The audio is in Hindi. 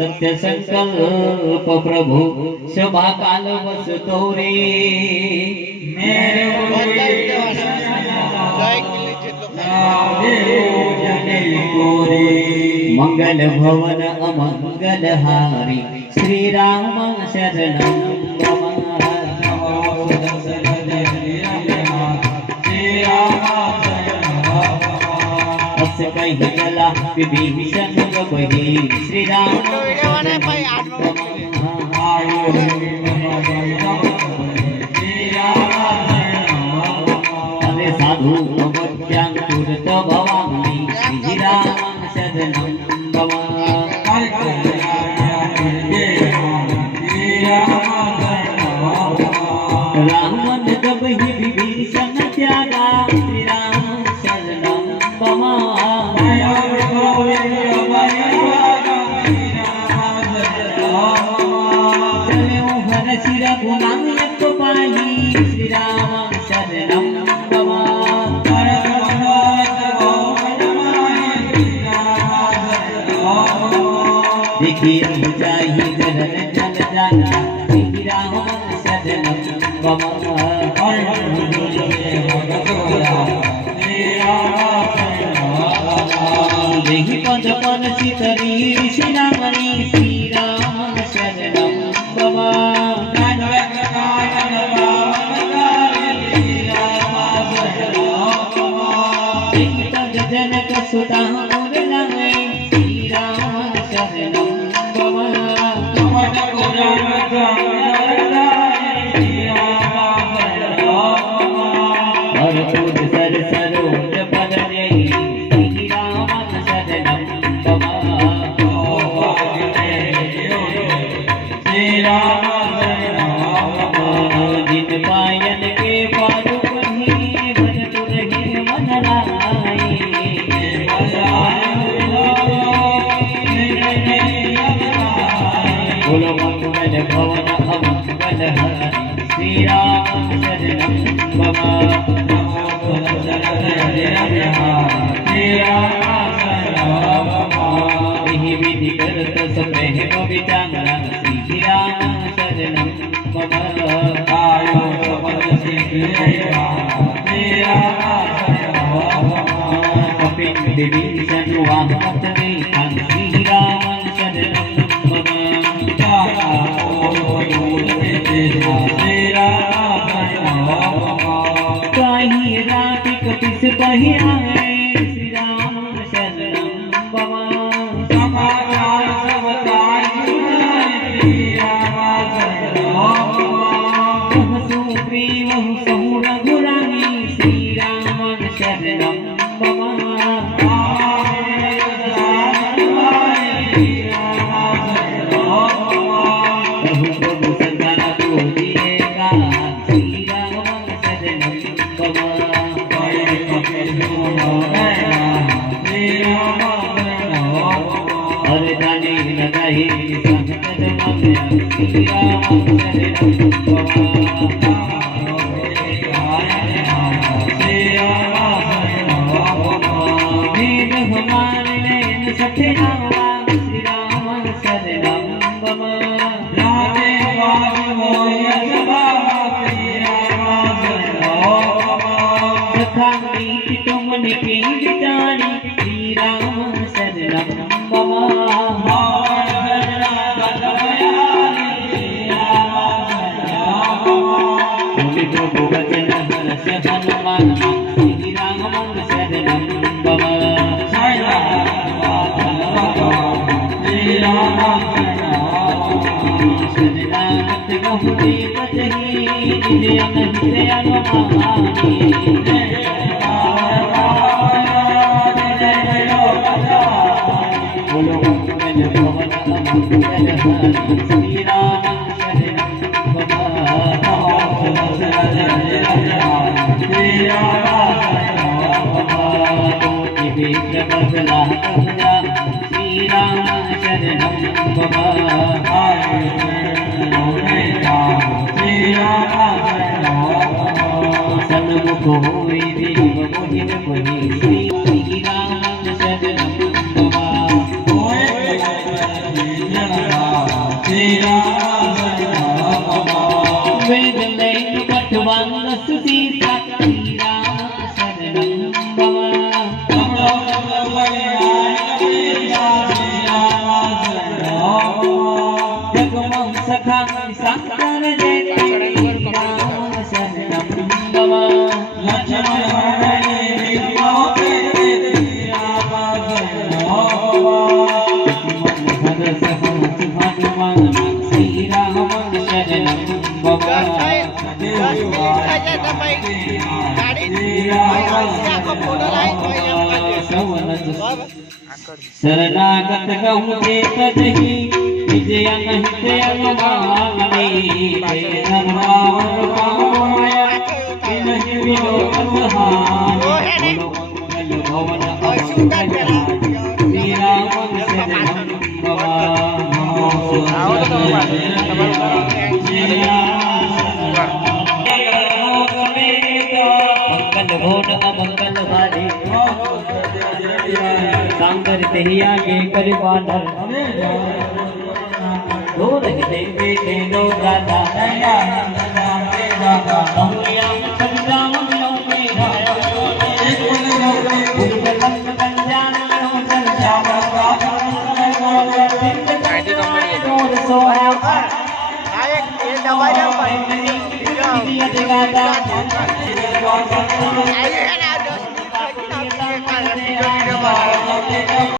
सत्य संकल्प प्रभु शोभा काल बसतो रे मंगल भवन अमंगल हारी श्री राम शरणं कही चला विभीषण बही श्री राम साधु तुरत भवानी श्री राम शरणं श्री रघुनायक पाहि श्री राम शरणं मम देखिए जाहि चरण चल जाना श्री राम शरणं मम देहि पद पद सितरी शिरामणि श्री राम शरणं मम देहि पद जनक सुता मुरलाय श्री राम शरणं मम भरपूर सर सरोज पद जय श्री राम शरणं मम जिन पायन के पादु कहीं भजत रही मन लाए बोलो मंगल भवन अमंगल हरि श्री राम शरणं मम यही विधि करत सप्रेम विचारा श्री राम शरणं मम आयो सपद कपिल विभीषण वाहत वेहं श्री राम शरणं मम काही राति कपिस बहि आए श्री राम शरणं मम समाचार सब श्री राम शरणं सुग्रीव सहु रघुराई श्री राम शरणं मम प्रभु सदा को दिएगा श्री राम शरणं मम और जाने लगाए संकट मम श्री राम शरणं मम वेद हमारे नयन सठनावा श्री राम शरणं मम राधे बाज मोय सभा श्री राम शरणं सखा मीत तुमन की विचारी श्री राम शरणं मम सुनि प्रभु वचन हर्ष हनुमान श्री राम शरणं मम शरणागत बहुते बचहि निज अनहृदय अनुमानि बोलो मंगल भवन अमंगल हरि श्री राम शरणं मम कोटि विघ्न बसला कहजा श्री राम शरणं मम सन्मुख होई देव मोहित बहि श्री राम शरणं मम वेद लैन पठवान सुसीता श्री राम शरणं मम जगमोह सखा साकार जय श्री राम शरणं मम लक्ष्मण हर सहु हनुमान श्री राम शरणं मम शरणागत कहूँ देखहि निज अनहित अनुमानि धर्मावन पावया तिन्हि विलोकन हानि मंगल भवन अमंगल श्री राम शरणं मम ही आगे करवा डर दो रंग दे बेटे दो दादा नया Ayo,